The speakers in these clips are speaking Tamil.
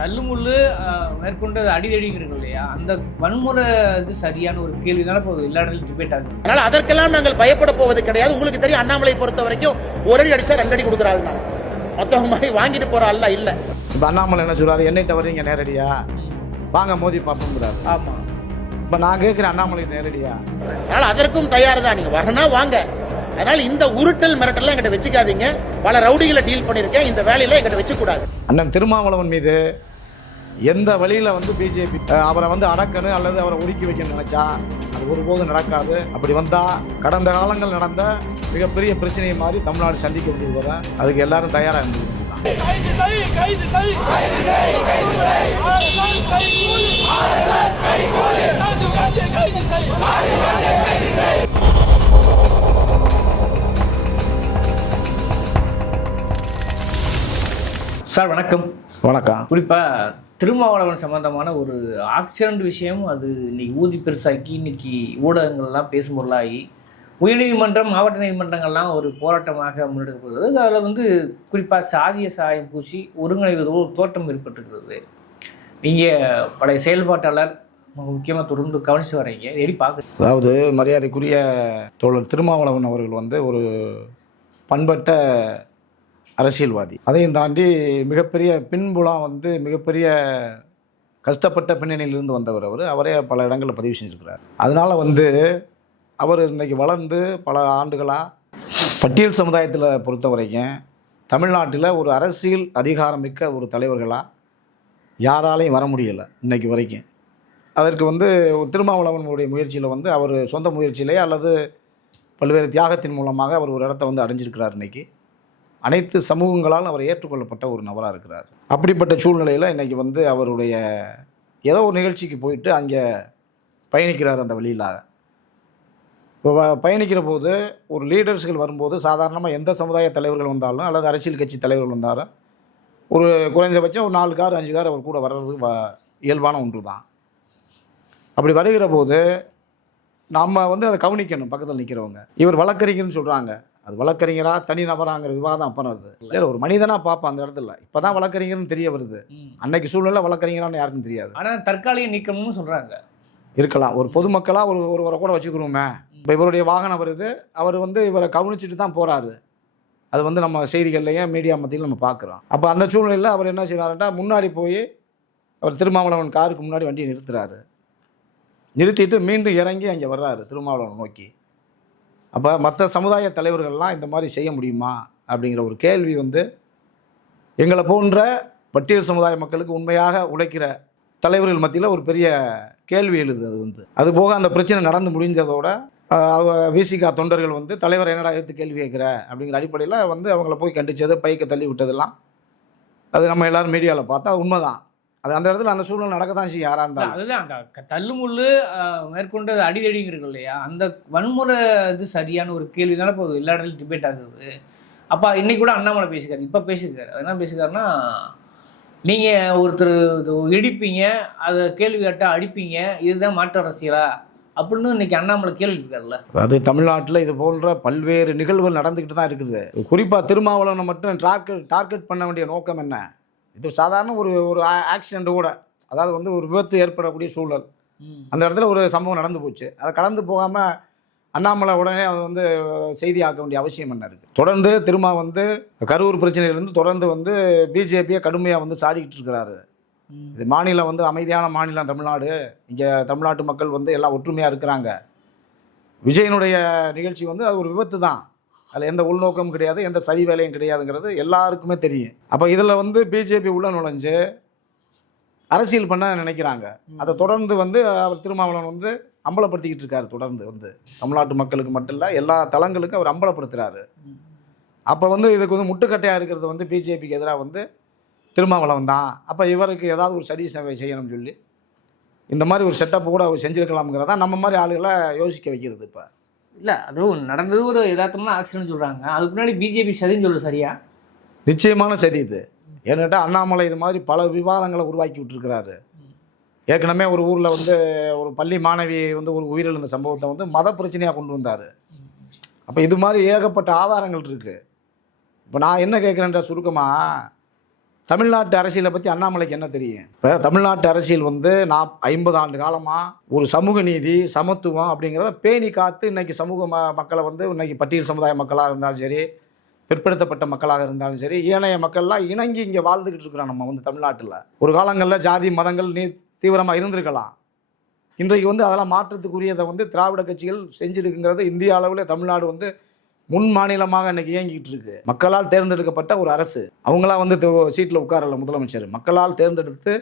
தள்ளுமுள்ளு மேற்கொண்டு அடிதடிங்கிறது இல்லையா, அந்த வன்முறை இது சரியான ஒரு கேள்வி தானே இப்போ எல்லா இடத்துலையும் டிபேட் ஆகுது. அதனால அதற்கெல்லாம் நாங்கள் பயப்பட போவது கிடையாது. உங்களுக்கு தெரியும், அண்ணாமலை பொறுத்த வரைக்கும் ஒரு அடி அடிச்சா 2 அடி கொடுக்குறாள். மொத்தம் மாதிரி வாங்கிட்டு போற ஆள் இல்ல. இப்போ அண்ணாமலை என்ன சொல்றாரு, என்னைட்ட வர்றீங்க நேரடியா வாங்க மோதி பார்ப்போங்கிறாரு. ஆமா, இப்போ நான் கேட்குறேன் அண்ணாமலை நேரடியா. அதனால அதற்கும் தயார் தான், நீங்க வரனா வாங்க. அதனால இந்த உருட்டல் மிரட்டல்லாம் எங்கிட்ட வச்சுக்காதீங்க. பல ரவுடிகளை டீல் பண்ணிருக்கேன், இந்த வேலையில எங்கிட்ட வச்சுக்கூடாது. அண்ணன் திருமாவளவன் மீது எந்த வழியில் பிஜேபி அவரை அடக்கணும் அல்லது அவரை ஒதுக்கி வைக்கணும்னு நினைச்சா அது ஒருபோதும் நடக்காது. அப்படி வந்தால் கடந்த காலங்கள் நடந்த மிகப்பெரிய பிரச்சனையை மாதிரி தமிழ்நாடு சந்திக்க வேண்டியது வர அதுக்கு எல்லாரும் தயாராக இருந்தது. சார் வணக்கம். வணக்கம். குறிப்பாக திருமாவளவன் சம்பந்தமான ஒரு ஆக்சிடென்ட் விஷயம் அது இன்னைக்கு ஊதி பெருசாக்கி இன்னைக்கு ஊடகங்கள்லாம் பேசும் பொருளாகி உயர்நீதிமன்றம் மாவட்ட நீதிமன்றங்கள்லாம் ஒரு போராட்டமாக முன்னெடுக்கப்படுகிறது. அதில் குறிப்பாக சாதிய சாயம் பூசி ஒருங்கிணைவதோ ஒரு தோற்றம் ஏற்பட்டுருக்கிறது. நீங்கள் பழைய செயல்பாட்டாளர் முக்கியமாக தொடர்ந்து கவனித்து வரீங்க, எப்படி பார்க்குறீங்க? அதாவது மரியாதைக்குரிய தோழர் திருமாவளவன் அவர்கள் ஒரு பண்பட்ட அரசியல்வாதி. அதையும் தாண்டி மிகப்பெரிய பின்புலம் மிகப்பெரிய கஷ்டப்பட்ட பின்னணியிலிருந்து வந்தவர். அவரே பல இடங்களில் பதிவு செஞ்சுருக்கிறார். அதனால் அவர் இன்றைக்கி வளர்ந்து பல ஆண்டுகளாக பட்டியல் சமுதாயத்தில் பொறுத்த வரைக்கும் தமிழ்நாட்டில் ஒரு அரசியல் அதிகாரம் மிக்க ஒரு தலைவர்களாக யாராலையும் வர முடியலை இன்றைக்கு வரைக்கும். அதற்கு திருமாவளவனுடைய முயற்சியில் அவர் சொந்த முயற்சியிலே அல்லது பல்வேறு தியாகத்தின் மூலமாக அவர் ஒரு இடத்த அடைஞ்சிருக்கிறார். இன்றைக்கி அனைத்து சமூகங்களால் அவர் ஏற்றுக்கொள்ளப்பட்ட ஒரு நபராக இருக்கிறார். அப்படிப்பட்ட சூழ்நிலையில் இன்றைக்கி அவருடைய ஏதோ ஒரு நிகழ்ச்சிக்கு போயிட்டு அங்கே பயணிக்கிறார். அந்த வழியில் இப்போ பயணிக்கிற போது ஒரு லீடர்ஸ்கள் வரும்போது சாதாரணமாக எந்த சமுதாய தலைவர்கள் வந்தாலும் அல்லது அரசியல் கட்சி தலைவர்கள் வந்தாலும் ஒரு குறைந்தபட்சம் ஒரு 4 கார் 5 கார் அவர் கூட வர்றது இயல்பான ஒன்று தான். அப்படி வருகிற போது நம்ம அதை கவனிக்கணும். பக்கத்தில் நிற்கிறவங்க இவர் வழக்கறிஞர்னு சொல்கிறாங்க, அது வழக்கறிஞரா தனி நபராங்கிற விவாதம் அப்போ வருது. இல்லை, ஒரு மனிதனாக பார்ப்போம் அந்த இடத்துல. இப்போ தான் வழக்கறிஞர்னு தெரிய வருது. அன்னைக்கு சூழ்நிலை வழக்கறிஞரான்னு யாருக்கும் தெரியாது. ஆனால் தற்காலிக நீக்கம்னு சொல்கிறாங்க. இருக்கலாம், ஒரு பொதுமக்களாக ஒருவரை கூட வச்சுக்கிறோமே. இப்போ இவருடைய வாகனம் வருது, அவர் இவரை கவனிச்சுட்டு தான் போகிறாரு. அது நம்ம செய்திகள்லையும் மீடியா மத்தியில் நம்ம பார்க்குறோம். அப்போ அந்த சூழ்நிலையில் அவர் என்ன செய்கிறாருன்னா, முன்னாடி போய் அவர் திருமாவளவன் காருக்கு முன்னாடி வண்டியை நிறுத்துறாரு. நிறுத்திட்டு மீண்டும் இறங்கி அங்கே வர்றாரு திருமாவளவன் நோக்கி. அப்போ மற்ற சமுதாய தலைவர்கள்லாம் இந்த மாதிரி செய்ய முடியுமா அப்படிங்கிற ஒரு கேள்வி எங்களை போன்ற பட்டியல் சமுதாய மக்களுக்கு உண்மையாக உழைக்கிற தலைவர்கள் மத்தியில் ஒரு பெரிய கேள்வி எழுது. அதுபோக அந்த பிரச்சனை நடந்து முடிஞ்சதோட விசிகா தொண்டர்கள் தலைவர் என்னடா எடுத்து கேள்வி கேட்குற அப்படிங்கிற அடிப்படையில் அவங்கள போய் கண்டிச்சது, பைக்கை தள்ளி விட்டதெல்லாம் அது நம்ம எல்லோரும் மீடியாவில் பார்த்தா உண்மைதான். அது அந்த இடத்துல அந்த சூழ்நிலை நடக்க தான் செய்யும் யாராக இருந்தாலும். அதுதான் அங்கே தள்ளுமுள்ளு மேற்கொண்டு அடிதடிங்கிறது இல்லையா, அந்த வன்முறை இது சரியான ஒரு கேள்வி தானே இப்போ எல்லா இடத்துலையும் டிபேட் ஆகுது. அப்போ இன்னைக்கு கூட அண்ணாமலை பேசிக்காரு, இப்போ பேசியிருக்காரு. அது என்ன பேசிக்காருன்னா, நீங்கள் ஒருத்தர் இடிப்பீங்க, அதை கேள்வி கேட்டால் அடிப்பீங்க, இதுதான் மாற்று அரசியலா அப்படின்னு இன்னைக்கு அண்ணாமலை கேள்வி இருக்காருல்ல. அது தமிழ்நாட்டில் இது போன்ற பல்வேறு நிகழ்வுகள் நடந்துக்கிட்டு தான் இருக்குது. குறிப்பாக திருமாவளவனை மட்டும் டார்கெட் பண்ண வேண்டிய நோக்கம் என்ன? இது சாதாரண ஒரு ஆக்சிடென்ட் கூட, அதாவது ஒரு விபத்து ஏற்படக்கூடிய சூழல். அந்த இடத்துல ஒரு சம்பவம் நடந்து போச்சு, அதை கடந்து போகாமல் அண்ணாமலை உடனே அது செய்தி ஆக்க வேண்டிய அவசியம் என்ன இருக்குது? தொடர்ந்து திரும்ப கரூர் பிரச்சனையிலேருந்து தொடர்ந்து பிஜேபியை கடுமையாக சாடிக்கிட்டு இருக்கிறாரு. இது மாநிலம் அமைதியான மாநிலம் தமிழ்நாடு. இங்கே தமிழ்நாட்டு மக்கள் எல்லாம் ஒற்றுமையாக இருக்கிறாங்க. விஜயனுடைய நிகழ்ச்சி அது ஒரு விபத்து தான், அதில் எந்த உள்நோக்கமும் கிடையாது, எந்த சதி வேலையும் கிடையாதுங்கிறது எல்லாருக்குமே தெரியும். அப்போ இதில் பிஜேபி உள்ள நுழைஞ்சு அரசியல் பண்ண நினைக்கிறாங்க. அதை தொடர்ந்து அவர் திருமாவளவன் அம்பலப்படுத்திக்கிட்டு இருக்காரு. தொடர்ந்து தமிழ்நாட்டு மக்களுக்கு மட்டும் இல்லை, எல்லா தளங்களுக்கும் அவர் அம்பலப்படுத்துகிறாரு. அப்போ இதுக்கு முட்டுக்கட்டையாக இருக்கிறது பிஜேபிக்கு எதிராக திருமாவளவன் தான். அப்போ இவருக்கு ஏதாவது ஒரு சதி சேவை செய்யணும்னு சொல்லி இந்த மாதிரி ஒரு செட்டப் கூட அவர் செஞ்சுருக்கலாம்ங்கிறதா நம்ம மாதிரி ஆளுகளை யோசிக்க வைக்கிறது. இப்போ இல்லை, அதுவும் நடந்தது ஒரு யதார்த்தமான ஆக்சிடென்ட் சொல்கிறாங்க, அதுக்கு முன்னாடி பிஜேபி சதின்னு சொல்லுது. சரியா? நிச்சயமான சதி இது. ஏன்னுட்டா அண்ணாமலை இது மாதிரி பல விவாதங்களை உருவாக்கி விட்டுருக்கிறாரு. ஏற்கனவே ஒரு ஊரில் ஒரு பள்ளி மாணவி ஒரு உயிரிழந்த சம்பவத்தை மத பிரச்சனையாக கொண்டு வந்தார். அப்போ இது மாதிரி ஏகப்பட்ட ஆதாரங்கள் இருக்குது. இப்போ நான் என்ன கேட்குறேன்ற சுருக்கமாக, தமிழ்நாட்டு அரசியலை பற்றி அண்ணாமலைக்கு என்ன தெரியும்? இப்போ தமிழ்நாட்டு அரசியல் வந்து 50 ஆண்டு காலமாக ஒரு சமூக நீதி, சமத்துவம் அப்படிங்கிறத பேணி காத்து இன்னைக்கு சமூக மக்களை வந்து இன்னைக்கு பட்டியல் சமுதாய மக்களாக இருந்தாலும் சரி, பிற்படுத்தப்பட்ட மக்களாக இருந்தாலும் சரி, ஏனைய மக்கள்லாம் இணங்கி இங்கே வாழ்ந்துக்கிட்டு இருக்கிறோம். நம்ம வந்து தமிழ்நாட்டில் ஒரு காலங்களில் ஜாதி மதங்கள் தீவிரமாக இருந்திருக்கலாம். இன்றைக்கு வந்து அதெல்லாம் மாற்றத்துக்குரியதை வந்து திராவிட கட்சிகள் செஞ்சுருக்குங்கிறது இந்திய அளவில் தமிழ்நாடு வந்து முன் மாநிலமாக இன்னைக்கு இயங்கிட்டு இருக்கு. மக்களால் தேர்ந்தெடுக்கப்பட்ட ஒரு அரசு. அவங்களா வந்து சீட்டில் உட்காரல முதலமைச்சர், மக்களால் தேர்ந்தெடுத்து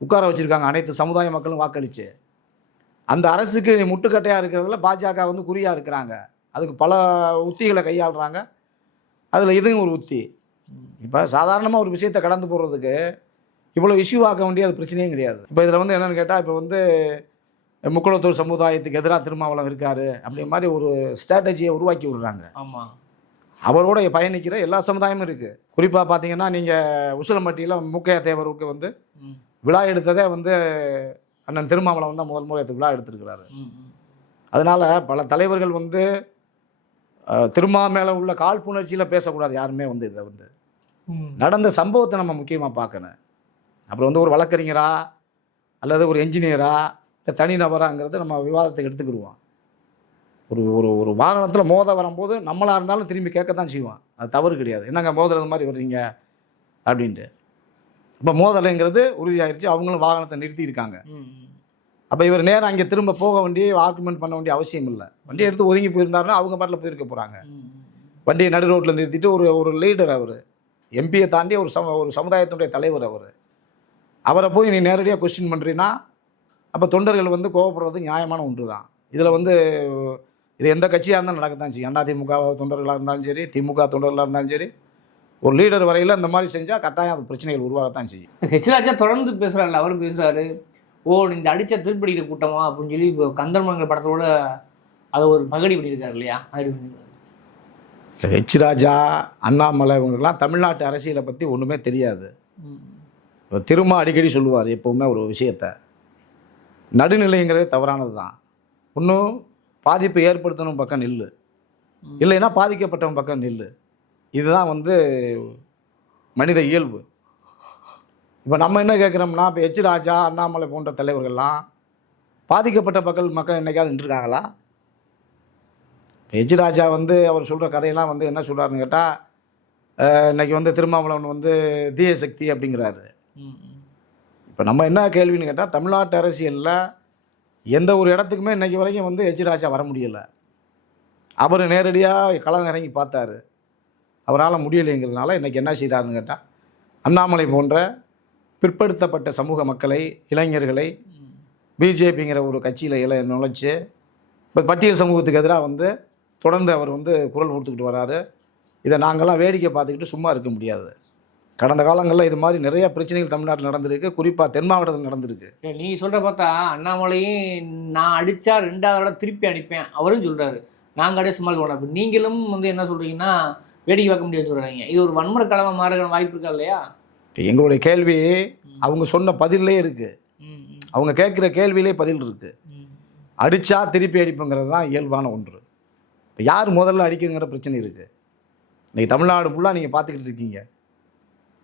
உட்கார வச்சிருக்காங்க அனைத்து சமுதாய மக்களும் வாக்களிச்சு. அந்த அரசுக்கு முட்டுக்கட்டையாக இருக்கிறதுல பாஜக வந்து குறியாக இருக்கிறாங்க. அதுக்கு பல உத்திகளை கையாளுறாங்க. அதில் இதுவும் ஒரு உத்தி. இப்போ சாதாரணமாக ஒரு விஷயத்தை கடந்து போகிறதுக்கு இவ்வளோ இஷ்யூ ஆக்க வேண்டிய அது பிரச்சனையும் கிடையாது. இப்போ இதில் வந்து என்னென்னு கேட்டால், இப்போ வந்து முக்குளத்தூர் சமுதாயத்துக்கு எதிராக திருமாவளவன் இருக்காரு அப்படிங்கிற மாதிரி ஒரு ஸ்ட்ராட்டஜியை உருவாக்கி விடுறாங்க. ஆமாம், அவரோட பயணிக்கிற எல்லா சமுதாயமும் இருக்குது. குறிப்பாக பார்த்தீங்கன்னா, நீங்கள் உசிலம்பட்டியில் மூக்கையா தேவருக்கு வந்து விழா எடுத்ததே வந்து அண்ணன் திருமாவளவன் தான் முதல் முறை விழா எடுத்திருக்கிறாரு. அதனால் பல தலைவர்கள் வந்து திருமா மேலே உள்ள காழ்ப்புணர்ச்சியில் பேசக்கூடாது. யாருமே வந்து இதை வந்து நடந்த சம்பவத்தை நம்ம முக்கியமாக பார்க்கணும். அப்புறம் வந்து ஒரு வழக்கறிஞரா அல்லது ஒரு என்ஜினியரா இல்லை தனிநபராங்கிறது நம்ம விவாதத்துக்கு எடுத்துக்கிடுவோம். ஒரு ஒரு ஒரு வாகனத்தில் மோத வரும்போது நம்மளாக இருந்தாலும் திரும்பி கேட்கத்தான் செய்வோம். அது தவறு கிடையாது. என்னங்க மோதுறது மாதிரி வர்றீங்க அப்படின்ட்டு. இப்போ மோதலைங்கிறது உறுதியாகிடுச்சு. அவங்களும் வாகனத்தை நிறுத்தியிருக்காங்க. அப்போ இவர் நேரம் அங்கே திரும்ப போக வேண்டிய ஆர்குமெண்ட் பண்ண வேண்டிய அவசியம் இல்லை. வண்டியை எடுத்து ஒதுங்கி போயிருந்தாருன்னா அவங்க பாட்டில் போயிருக்க போகிறாங்க. வண்டியை நடு ரோட்டில் நிறுத்திட்டு ஒரு லீடர், அவர் எம்பியை தாண்டி ஒரு சமுதாயத்தினுடைய தலைவர், அவரை போய் நீ நேரடியாக கொஸ்டின் பண்ணுறீன்னா அப்போ தொண்டர்கள் வந்து கோவப்படுறது நியாயமான ஒன்று தான். இதில் வந்து இது எந்த கட்சியாக இருந்தாலும் நடக்கத்தான் செய்யும். அதிமுக தொண்டர்களாக இருந்தாலும் சரி, திமுக தொண்டர்களாக இருந்தாலும் சரி, ஒரு லீடர் வரையில் இந்த மாதிரி செஞ்சால் கட்டாயம் அது பிரச்சனைகள் உருவாகத்தான் செய்யும். ஹெச் ராஜா தொடர்ந்து பேசுகிறாரு. அவரும் பேசுகிறாரு, இந்த அடித்த திருப்படிக்கிற கூட்டமா அப்படின்னு சொல்லி இப்போ கந்தர்மங்கல் படத்தோட அதை ஒரு பகடி பண்ணியிருக்காரு இல்லையா? ஹெச் ராஜா, அண்ணாமலை இவங்களுக்கெல்லாம் தமிழ்நாட்டு அரசியலை பற்றி ஒன்றுமே தெரியாது. திரும்ப அடிக்கடி சொல்லுவார் எப்போவுமே ஒரு விஷயத்தை, நடுநிலைங்கிறதே தவறானது தான். இன்னும் பாதிப்பு ஏற்படுத்தணும் பக்கம் நில்லு, இல்லைன்னா பாதிக்கப்பட்டவன் பக்கம் நில்லு. இதுதான் வந்து மனித இயல்பு. இப்போ நம்ம என்ன கேட்குறோம்னா, இப்போ ஹெச் ராஜா, அண்ணாமலை போன்ற தலைவர்கள்லாம் பாதிக்கப்பட்ட மக்கள் என்னைக்காவது நின்றுருக்காங்களா? ஹெச் ராஜா வந்து அவர் சொல்கிற கதையெல்லாம் வந்து என்ன சொல்கிறாருன்னு கேட்டால், இன்றைக்கி வந்து திருமாவளவன் வந்து தீய சக்தி அப்படிங்கிறாரு. இப்போ நம்ம என்ன கேள்வின்னு கேட்டால், தமிழ்நாட்டு அரசியலில் எந்த ஒரு இடத்துக்குமே இன்றைக்கி வரைக்கும் வந்து ஹெச் ராஜா வர முடியலை. அவர் நேரடியாக களம் இறங்கி பார்த்தாரு, அவரால் முடியலைங்கிறதுனால இன்றைக்கி என்ன செய்கிறாருன்னு கேட்டால், அண்ணாமலை போன்ற பிற்படுத்தப்பட்ட சமூக மக்களை, இளைஞர்களை பிஜேபிங்கிற ஒரு கட்சியில் நுழைச்சி இப்போ பட்டியல் சமூகத்துக்கு எதிராக வந்து தொடர்ந்து அவர் வந்து குரல் கொடுத்துக்கிட்டு வராரு. இதை நாங்கள்லாம் வேடிக்கை பார்த்துக்கிட்டு சும்மா இருக்க முடியாது. கடந்த காலங்களில் இது மாதிரி நிறைய பிரச்சனைகள் தமிழ்நாட்டில் நடந்திருக்கு, குறிப்பாக தென் மாவட்டத்தில் நடந்திருக்கு. நீங்கள் சொல்கிற பார்த்தா அண்ணாமலையும் நான் அடித்தா 2வது இடம் திருப்பி அடிப்பேன் அவரும் சொல்கிறாரு, நாங்கள் அடைய சும்மா அப்போ நீங்களும் வந்து என்ன சொல்கிறீங்கன்னா வேடிக்கை பார்க்க முடியாதுன்னு சொல்கிறாங்க. இது ஒரு வன்முறை களமாக மாறுகிற வாய்ப்பு இருக்கா இல்லையா? இப்போ எங்களுடைய கேள்வி அவங்க சொன்ன பதிலே இருக்குது, அவங்க கேட்குற கேள்வியிலே பதில் இருக்குது. அடித்தா திருப்பி அடிப்புங்கிறது தான் இயல்பான ஒன்று. இப்போ யார் முதல்ல அடிக்குங்கிற பிரச்சனை இருக்குது. இன்றைக்கி தமிழ்நாடு ஃபுல்லாக நீங்கள் பார்த்துக்கிட்டு இருக்கீங்க.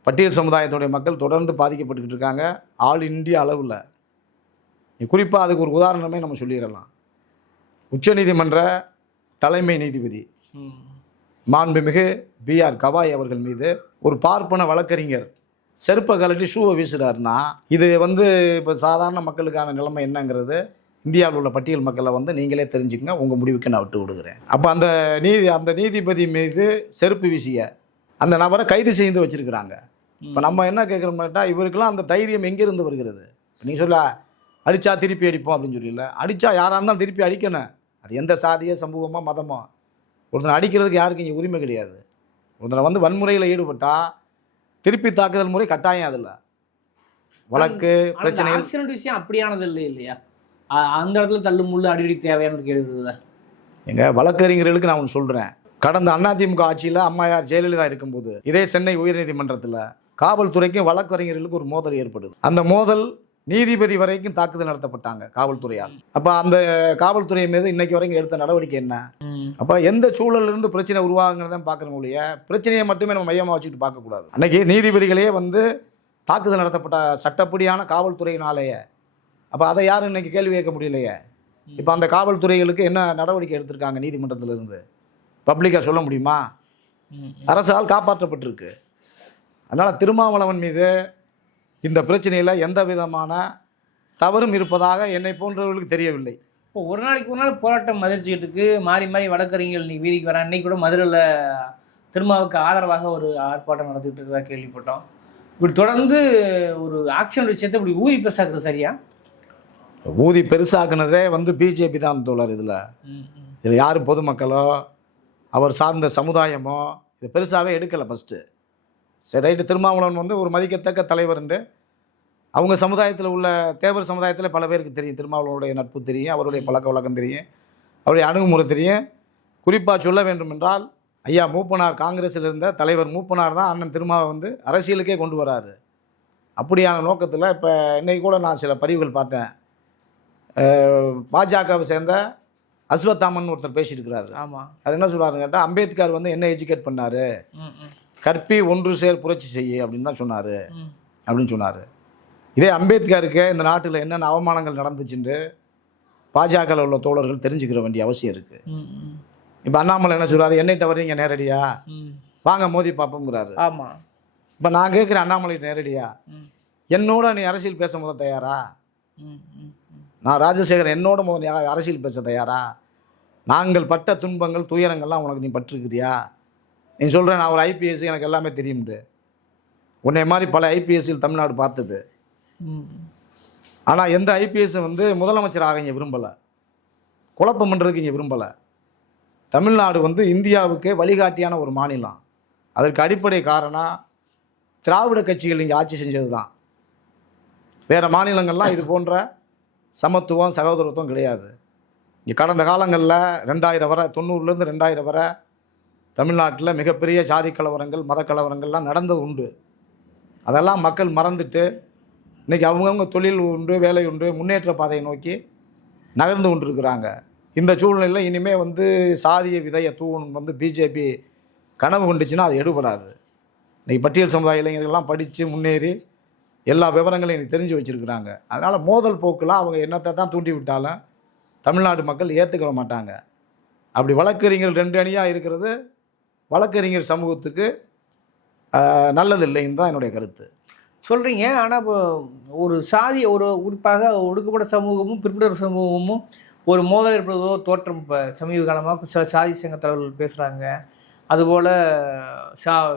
பட்டியல் சமுதாயத்துடைய மக்கள் தொடர்ந்து பாதிக்கப்பட்டுக்கிட்டு இருக்காங்க, ஆல் இந்தியா அளவில். குறிப்பாக அதுக்கு ஒரு உதாரணமே நம்ம சொல்லிடலாம். உச்சநீதிமன்ற தலைமை நீதிபதி மாண்புமிகு BR கவாய் அவர்கள் மீது ஒரு பார்ப்பன வழக்கறிஞர் செருப்பை கலட்டி ஷூவை வீசுகிறாருன்னா, இது வந்து இப்போ சாதாரண மக்களுக்கான நிலைமை என்னங்கிறது இந்தியாவில் உள்ள பட்டியல் மக்களை வந்து நீங்களே தெரிஞ்சுக்கங்க, உங்கள் முடிவுக்கு நான் விட்டு விடுகிறேன். அப்போ அந்த நீதிபதி மீது செருப்பு வீசிய அந்த நபரை கைது செய்து வச்சுருக்கிறாங்க. இப்போ நம்ம என்ன கேட்குறோம்னா, இவருக்கெல்லாம் அந்த தைரியம் எங்கேருந்து வருகிறது? நீங்கள் சொல்ல அடித்தா திருப்பி அடிப்போம் அப்படின்னு சொல்லல, அடித்தா யாராக இருந்தாலும் திருப்பி அடிக்கணும். அது எந்த சாதியோ சமூகமோ மதமோ, ஒருத்தனை அடிக்கிறதுக்கு யாருக்கு இங்கே உரிமை கிடையாது. ஒருத்தனை வந்து வன்முறையில் ஈடுபட்டால் திருப்பி தாக்குதல் முறை கட்டாயம். அதில் வழக்கு பிரச்சனைகள் ஆக்சிடென்ட் விஷயம் அப்படியானது இல்லை இல்லையா? அந்த இடத்துல தள்ளு முள்ளு அடிக்கடி தேவையான கேள்வி. எங்கள் வழக்கறிஞர்களுக்கு நான் ஒன்று சொல்கிறேன். கடந்த அதிமுக ஆட்சியில் அம்மையார் ஜெயலலிதா இருக்கும்போது இதே சென்னை உயர்நீதிமன்றத்தில் காவல்துறைக்கும் வழக்கறிஞர்களுக்கு ஒரு மோதல் ஏற்படுது. அந்த மோதல் நீதிபதி வரைக்கும் தாக்குதல் நடத்தப்பட்டாங்க காவல்துறையால். அப்போ அந்த காவல்துறை மீது இன்னைக்கு வரைக்கும் எடுத்த நடவடிக்கை என்ன? அப்போ எந்த சூழல்ல இருந்து பிரச்சனை உருவாகுங்கிறத பார்க்கணும் ஒழிய பிரச்சனையை மட்டுமே நம்ம மையமாக வச்சுட்டு பார்க்கக்கூடாது. அன்னைக்கு நீதிபதிகளே வந்து தாக்குதல் நடத்தப்பட்ட சட்டப்படியான காவல்துறையினாலேயே. அப்போ அதை யாரும் இன்னைக்கு கேள்வி கேட்க முடியலையே. இப்போ அந்த காவல்துறைகளுக்கு என்ன நடவடிக்கை எடுத்திருக்காங்க நீதிமன்றத்திலிருந்து பப்ளிக்காக சொல்ல முடியுமா? அரசால் காப்பாற்றப்பட்டிருக்கு. அதனால் திருமாவளவன் மீது இந்த பிரச்சனையில் எந்த விதமான தவறும் இருப்பதாக என்னை போன்றவர்களுக்கு தெரியவில்லை. இப்போ ஒரு நாள் போராட்டம் மதிச்சுக்கிட்டு மாறி மாறி வழக்கறிஞர்கள் இன்னைக்கு வீதிக்கு வர அன்னைக்கு கூட மதுரையில் திருமாவுக்கு ஆதரவாக ஒரு ஆர்ப்பாட்டம் நடத்திட்டு இருக்கிறதா கேள்விப்பட்டோம். இப்படி தொடர்ந்து ஒரு ஆக்ஷன் விஷயத்தை இப்படி ஊதி பெருசாக்குறது சரியா? ஊதி பெருசாக்குனதே வந்து பிஜேபி தான் தோழர். இதில் யாரும் பொதுமக்களோ அவர் சார்ந்த சமுதாயமோ இதை பெருசாகவே எடுக்கலை. ஃபஸ்ட்டு சரி ரைட்டு, திருமாவளவன் வந்து ஒரு மதிக்கத்தக்க தலைவர்ண்டு அவங்க சமுதாயத்தில் உள்ள தேவர் சமுதாயத்தில் பல பேருக்கு தெரியும். திருமாவளவனுடைய நட்பு தெரியும், அவருடைய பழக்க வழக்கம் தெரியும், அவருடைய அணுகுமுறை தெரியும். குறிப்பாக சொல்ல வேண்டும் என்றால் ஐயா மூப்பனார், காங்கிரஸில் இருந்த தலைவர் மூப்பனார் தான் அண்ணன் திருமாவை வந்து அரசியலுக்கே கொண்டு வராரு. அப்படியான நோக்கத்தில் இப்போ இன்றைக்கி கூட நான் சில பதிவுகள் பார்த்தேன். பாஜகவை சேர்ந்த அஸ்வத்தாமன் ஒருத்தர் பேசியிருக்கிறாரு. ஆமாம், அது என்ன சொல்கிறாருன்னு கேட்டால் அம்பேத்கர் வந்து என்ன எஜுகேட் பண்ணார், கற்பி ஒன்று சேர் புரட்சி செய்ய அப்படின்னு தான் சொன்னார் அப்படின்னு சொன்னார். இதே அம்பேத்கருக்கு இந்த நாட்டில் என்னென்ன அவமானங்கள் நடந்துச்சுன்னு பாஜகவில் உள்ள தோழர்கள் தெரிஞ்சுக்கிற வேண்டிய அவசியம் இருக்குது. இப்போ அண்ணாமலை என்ன சொல்கிறாரு, என்னைட்ட வரீங்க நேரடியா வாங்க மோதி பார்ப்போங்கிறாரு. ஆமாம், இப்போ நான் கேட்குறேன் அண்ணாமலைகிட்ட நேரடியா என்னோட நீ அரசியல் பேச முதல் தயாரா? நான் ராஜசேகரன் என்னோட முதல் அரசியல் பேச தயாரா? நாங்கள் பட்ட துன்பங்கள் துயரங்கள்லாம் உனக்கு நீ பட்டிருக்கிறியா? நீ சொல்கிறேன் நான் ஒரு ஐபிஎஸ் எனக்கு எல்லாமே தெரியும்ட்டு. உன்னை மாதிரி பல ஐபிஎஸ்சில் தமிழ்நாடு பார்த்தது. ஆனால் எந்த ஐபிஎஸ் வந்து முதலமைச்சராக இங்கே விரும்பலை, குழப்பம் பண்ணுறதுக்கு இங்கே விரும்பலை. தமிழ்நாடு வந்து இந்தியாவுக்கு வழிகாட்டியான ஒரு மாநிலம். அதற்கு அடிப்படை காரணம் திராவிட கட்சிகள் இங்கே ஆட்சி செஞ்சது தான். வேறு மாநிலங்கள்லாம் இது போன்ற சமத்துவம் சகோதரத்துவம் கிடையாது. இங்கே கடந்த காலங்களில் 2000 வரை 90லேருந்து 2000 வரை தமிழ்நாட்டில் மிகப்பெரிய ஜாதி கலவரங்கள் மத கலவரங்கள்லாம் நடந்தது உண்டு. அதெல்லாம் மக்கள் மறந்துட்டு இன்றைக்கி அவங்கவுங்க தொழில் உண்டு, வேலை உண்டு, முன்னேற்ற பாதையை நோக்கி நகர்ந்து கொண்டிருக்கிறாங்க. இந்த சூழ்நிலையில் இனிமேல் வந்து சாதிய விதையை தூவணும் வந்து பிஜேபி கனவு கொண்டுச்சுன்னா அது எடுபடாது. இன்றைக்கி பட்டியல் சமுதாய இளைஞர்கள்லாம் படித்து முன்னேறி எல்லா விவரங்களையும் எனக்கு தெரிஞ்சு வச்சுருக்கிறாங்க. அதனால் மோதல் போக்கெலாம் அவங்க என்னத்தை தான் தூண்டி விட்டாலும் தமிழ்நாடு மக்கள் ஏற்றுக்கிற மாட்டாங்க. அப்படி வழக்கறிஞர்கள் 2 அணியாக இருக்கிறது வழக்கறிஞர் சமூகத்துக்கு நல்லதில்லைன்னு தான் என்னுடைய கருத்து. சொல்கிறீங்க. ஆனால் இப்போ ஒரு சாதி ஒரு குறிப்பாக ஒடுக்கப்பட்ட சமூகமும் பிற்படுத்த சமூகமும் ஒரு மோதல் ஏற்படுவதோ தோற்றம் இப்போ சமீப காலமாக சாதி சங்க தலைவர்கள் பேசுகிறாங்க. அதுபோல்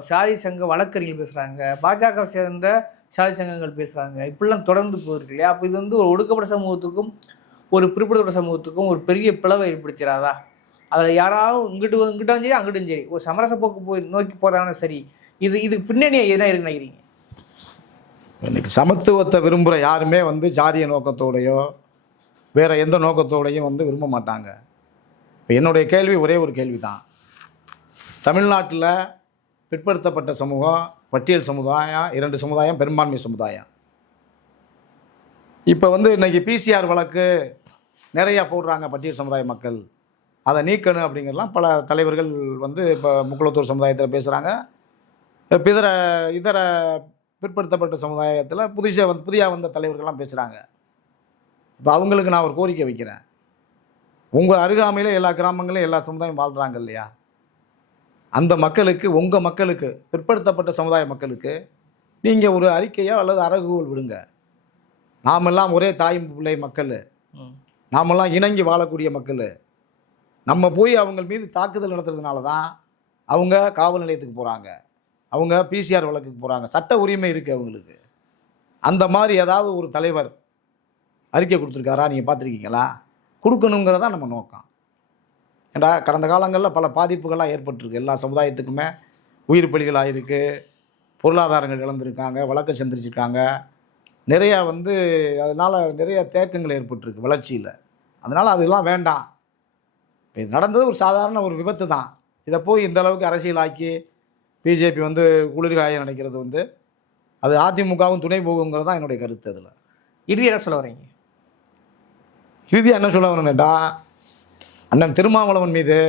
சாதி சங்க வழக்கறிஞர்கள் பேசுகிறாங்க, பாஜக சேர்ந்த சாதி சங்கங்கள் பேசுகிறாங்க. இப்படிலாம் தொடர்ந்து போயிருக்கு இல்லையா? அப்போ இது வந்து ஒரு ஒடுக்கப்பட்ட சமூகத்துக்கும் ஒரு பிற்படுத்தப்பட்ட சமூகத்துக்கும் ஒரு பெரிய பிளவை ஏற்படுத்திடாதா? அதில் யாராவது இங்கிட்டும் சரி அங்கிட்டும் சரி ஒரு சமரச போக்கு நோக்கி போகிறாங்கன்னா சரி, இதுக்கு பின்னணி என்ன இருக்குன்னு நினைக்கிறீங்க? இன்றைக்கி சமத்துவத்தை விரும்புகிற யாருமே வந்து ஜாதிய நோக்கத்தோடையோ வேறு எந்த நோக்கத்தோடையும் வந்து விரும்ப மாட்டாங்க. இப்போ என்னுடைய கேள்வி ஒரே ஒரு கேள்வி தான். தமிழ்நாட்டில் பிற்படுத்தப்பட்ட சமூகம், பட்டியல் சமுதாயம், 2 சமுதாயம், பெரும்பான்மை சமுதாயம். இப்போ வந்து இன்றைக்கி பிசிஆர் வழக்கு நிறையா போடுறாங்க பட்டியல் சமுதாய மக்கள், அதை நீக்கணும் அப்படிங்கிறலாம் பல தலைவர்கள் வந்து இப்போ முக்குளத்தூர் சமுதாயத்தில் பேசுகிறாங்க. இதர பிற்படுத்தப்பட்ட சமுதாயத்தில் புதியாக வந்த தலைவர்கள்லாம் பேசுகிறாங்க. இப்போ அவங்களுக்கு நான் ஒரு கோரிக்கை வைக்கிறேன். உங்கள் அருகாமையில் எல்லா கிராமங்களும் எல்லா சமுதாயம் வாழ்கிறாங்க இல்லையா? அந்த மக்களுக்கு, உங்கள் மக்களுக்கு, பிற்படுத்தப்பட்ட சமுதாய மக்களுக்கு நீங்கள் ஒரு அறிக்கையோ அல்லது அறைகூவல் விடுங்க. நாமெல்லாம் ஒரே தாய் பிள்ளை மக்கள், நாமெல்லாம் இணங்கி வாழக்கூடிய மக்கள். நம்ம போய் அவங்க மீது தாக்குதல் நடத்துறதுனால தான் அவங்க காவல் நிலையத்துக்கு போகிறாங்க, அவங்க பிசிஆர் வழக்குக்கு போகிறாங்க. சட்ட உரிமை இருக்குது அவங்களுக்கு. அந்த மாதிரி ஏதாவது ஒரு தலைவர் அறிக்கை கொடுத்துருக்காரா? நீங்கள் பார்த்துருக்கீங்களா? கொடுக்கணுங்கிறதான் நம்ம நோக்கம். ஏண்டா கடந்த காலங்களில் பல பாதிப்புகள்லாம் ஏற்பட்டிருக்கு. எல்லா சமுதாயத்துக்குமே உயிர் பலிகள் ஆகிருக்கு, பொருளாதாரங்கள் இழந்திருக்காங்க, வழக்கு சந்திரிச்சிருக்காங்க. நிறையா வந்து அதனால் நிறைய தேக்கங்கள் ஏற்பட்டிருக்கு வளர்ச்சியில். அதனால் அதெல்லாம் வேண்டாம். இப்போ இது நடந்தது ஒரு சாதாரண ஒரு விபத்து தான். இதை போய் இந்த அளவுக்கு அரசியலாக்கி பிஜேபி வந்து குளிர்காய நினைக்கிறது வந்து அது அதிமுகவும் துணை போகுங்கிறது தான் என்னுடைய கருத்து. அதில் இறுதியாக சொல்ல வரீங்க? இறுதியாக என்ன சொல்ல வரணும்டா, அண்ணன் திருமாவளவன் மீது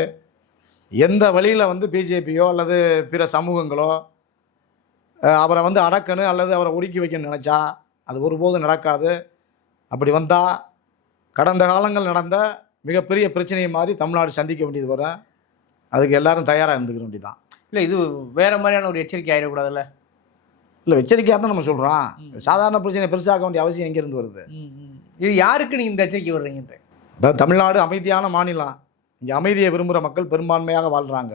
எந்த வழியில் வந்து பிஜேபியோ அல்லது பிற சமூகங்களோ அவரை வந்து அடக்கணும் அல்லது அவரை ஒடுக்கி வைக்கணும்னு நினச்சா அது ஒருபோதும் நடக்காது. அப்படி வந்தால் கடந்த காலங்கள் நடந்த மிகப்பெரிய பிரச்சனையை மாதிரி தமிழ்நாடு சந்திக்க வேண்டியது வரும். அதுக்கு எல்லாரும் தயாராக இருந்துக்க வேண்டியதான். இல்லை, இது வேறு மாதிரியான ஒரு எச்சரிக்கை ஆகிடக்கூடாதுல்ல? இல்லை, எச்சரிக்கையாக தான் நம்ம சொல்கிறோம். சாதாரண பிரச்சனை பெருசாக்க வேண்டிய அவசியம் எங்கேருந்து வருது? இது யாருக்கு நீங்கள் இந்த எச்சரிக்கை வர்றீங்க? அதாவது தமிழ்நாடு அமைதியான மாநிலம், இங்கே அமைதியை விரும்புகிற மக்கள் பெரும்பான்மையாக வாழ்கிறாங்க.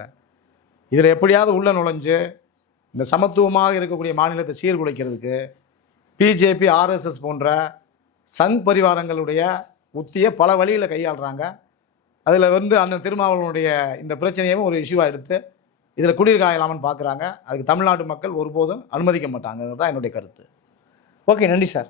இதில் எப்படியாவது உள்ள நுழைஞ்சு இந்த சமத்துவமாக இருக்கக்கூடிய மாநிலத்தை சீர்குலைக்கிறதுக்கு பிஜேபி, ஆர்எஸ்எஸ் போன்ற சங் பரிவாரங்களுடைய உத்தியை பல வழியில் கையாளுறாங்க. அதில் வந்து அண்ணன் திருமாவளவனுடைய இந்த பிரச்சனையும் ஒரு இஷ்யூவாக எடுத்து இதில் குளிர் காயலாமன்னு பார்க்குறாங்க. அதுக்கு தமிழ்நாட்டு மக்கள் ஒருபோதும் அனுமதிக்க மாட்டாங்கிறது தான் என்னுடைய கருத்து. ஓகே, நன்றி சார்.